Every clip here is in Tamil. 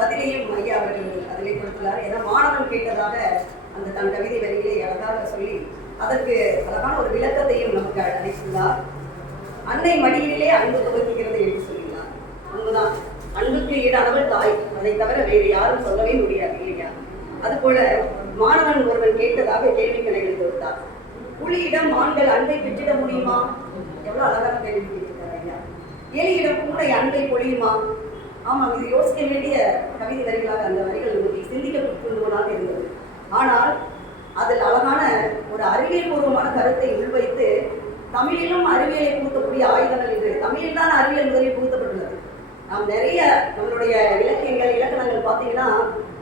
பதிலையும் ஐயா அவர்கள் அதிலே கொடுத்துள்ளார். ஏன்னா மாணவன் கேட்டதாக அந்த தன் கவிதை வரியிலே அழகாக சொல்லி அதற்கு அழகான ஒரு விளக்கத்தையும் நமக்கு அளித்துள்ளார். அன்னை மடியிலே அன்பு துவக்குகிறது என்று சொல்லினார். உண்மைதான். அன்புக்கு ஈடானவள் தாய். அதை தவிர வேறு யாரும் சொல்லவே முடியாது இல்லையா அதுபோல மாணவன் ஒருவன் கேட்டதாக கேள்விகளை கணைகள் கொடுத்தார். புலியிடம் ஆண்கள் அன்பை பெற்றிட முடியுமா? எவ்வளவு அழகான கேள்வி கேட்டிருக்காரு ஐயா. எலியிடம் கூட அன்பை பொழியுமா? ஆமாம் இது யோசிக்க வேண்டிய கவிதை வரிகளாக அந்த வரிகள் நமக்கு சிந்திக்க இருந்தது. ஆனால் அதில் அழகான ஒரு அறிவியல் பூர்வமான கருத்தை உள்வைத்து தமிழிலும் அறிவியலை புகுத்தக்கூடிய ஆயுதங்கள் என்று தமிழில் தான் அறிவியல் முதலில் புகுத்தப்பட்டுள்ளது. நாம் நிறைய நம்மளுடைய இலக்கியங்கள் இலக்கணங்கள் பார்த்தீங்கன்னா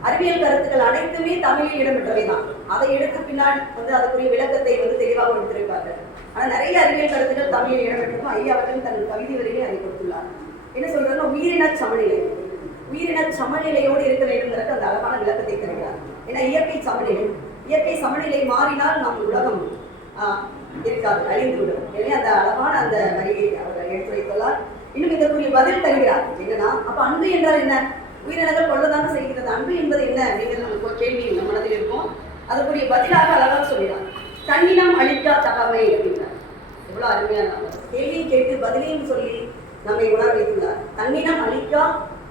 அறிவியல் கருத்துக்கள் அனைத்துமே தமிழில் இடம்பெற்றவை தான் அதை எடுத்து பின்னால் வந்து அதுக்குரிய விளக்கத்தை வந்து தெளிவாக கொடுத்திருப்பார்கள். ஆனால் நிறைய அறிவியல் கருத்துக்கள் தமிழில் இடம்பெற்றதும் ஐயா அவர்கள் தன் கவிதை வரையிலே அதை கொடுத்துள்ளார் என்ன சொல்றாருன்னா உயிரின சமநிலை. உயிரின சமநிலையோடு இருக்க வேண்டும்ங்கிறது அந்த அழகான விளக்கத்தை தருகிறார். ஏன்னா இயற்கை சமநிலை. இயற்கை சமநிலை மாறினால் நம் உலகம் ஆஹ், இருக்காது அழிந்துவிடும். எனவே அந்த அழகான அந்த வரியை அவர் எடுத்துரைத்துள்ளார். இன்னும் இதற்குரிய பதில் தருகிறார். என்னன்னா அப்ப அன்பு என்றால் என்ன? உயிரினங்கள் கொள்ளதான செய்கிறது அன்பு என்பது என்ன அப்படிங்கிறது நமக்கு ஒரு கேள்வி நம்ம மனதில் இருக்கும். அதற்குரிய பதிலாக அழகாக சொல்கிறார். தன்னினம் அழிக்கா தகமை அப்படிங்கிறார். எவ்வளவு அருமையான கேள்வியை கேட்டு பதிலையும் சொல்லி நம்மை உணர வைத்துள்ளார். தன்னிடம் அழிக்கா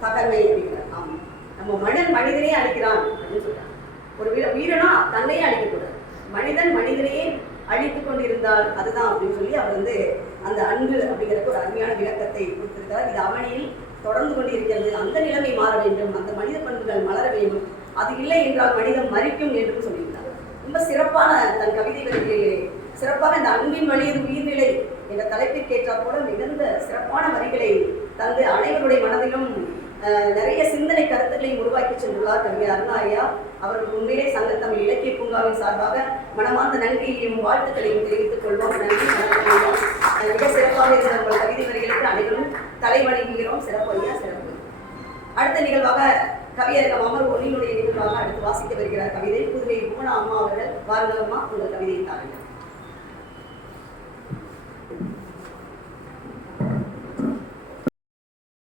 தகமை அப்படிங்கிறார். ஆமாம் நம்ம மனிதன் மனிதனே அழிக்கிறான் அப்படின்னு சொல்றாங்க. ஒரு வீர உயிரினா தன்னையே அழிக்கக்கூடாது மனிதன் மனிதனையே அழித்து கொண்டிருந்தால் அதுதான் அப்படின்னு சொல்லி அவர் வந்து அந்த அன்பு அப்படிங்கிறதுக்கு ஒரு அருமையான விளக்கத்தை கொடுத்திருக்கிறார். இது அவனில் தொடர்ந்து கொண்டு இருக்கிறது அந்த நிலைமை மாற வேண்டும். அந்த மனித பண்புகள் மலர வேண்டும். அது இல்லை என்றால் மனிதன் மறிக்கும் என்றும் சொல்லியிருந்தார் ரொம்ப சிறப்பான தன் கவிதை வரிகளிலே சிறப்பாக இந்த அன்பின் வழியில் உயிர்நிலை என்ற தலைப்பிற்கு கேட்டால் போல மிகுந்த சிறப்பான வரிகளை தந்து அனைவருடைய மனதிலும் நிறைய சிந்தனை கருத்துக்களை உருவாக்கி சென்றுள்ளார் கவிஞர் அருணாயா அவருக்கு உண்மையிலே சங்கத்தமிழ் இலக்கிய பூங்காவின் சார்பாக மனமார்ந்த நன்றியையும் வாழ்த்துக்களையும் தெரிவித்துக் கொள்வோம். நன்றி மிக சிறப்பாக இருந்த உங்கள் கவிதை வரிகளுக்கு அனைவரும் தலை வணங்குகிறோம். சிறப்பு ஐயா சிறப்பு. அடுத்த நிகழ்வாக கவியரங்கம் அமர் ஒன்றினுடைய நிகழ்வாக அடுத்து வாசிக்க வருகிறார் கவிதை. புதுவை புவனா அம்மா அவர்கள் வாருங்கள் அம்மா உங்கள் கவிதையை தாருங்கள்.